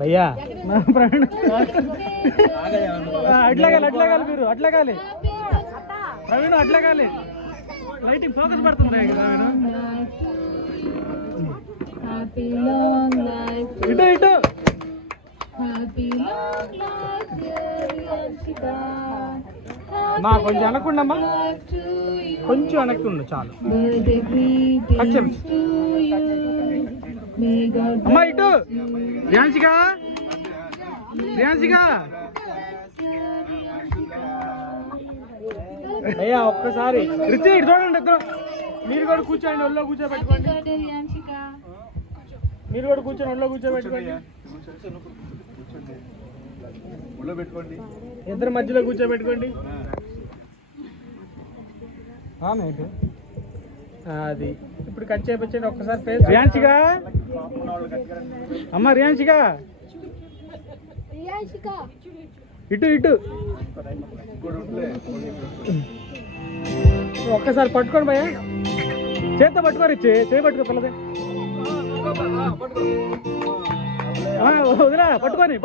భయ్యా ప్రవీణ్ అట్లాగాలి మీరు అట్లాగాలి Praveen అట్లాగాలి lighting focus పడుతుంది ఇటు ఇటు మా కొంచెం అనకుండమ్మా కొంచెం అనకుండు చాలు అమ్మా ఇటు రియాన్సిగా రియాన్సిగా అయ్యా ఒక్కసారి రిచి ఇటు చూడండి ఇద్దరు మీరు కూడా కూర్చోండి ఒళ్ళో కూర్చోబెట్టుకోండి మీరు కూడా కూర్చొని ఒళ్ళో కూర్చోబెట్టుకోండి ఇద్దరు మధ్యలో కూర్చోబెట్టుకోండి అది ఇప్పుడు కట్ చేయించండి ఒక్కసారి ఫేస్ రియాన్సిగా అమ్మ రియాన్సిగా ఇటు ఇటు ఒక్కసారి పట్టుకోండి భయ్యా చేత్తో పట్టుకోరు చేయి పట్టుకో పిల్లదే వదిలా పట్టుకొని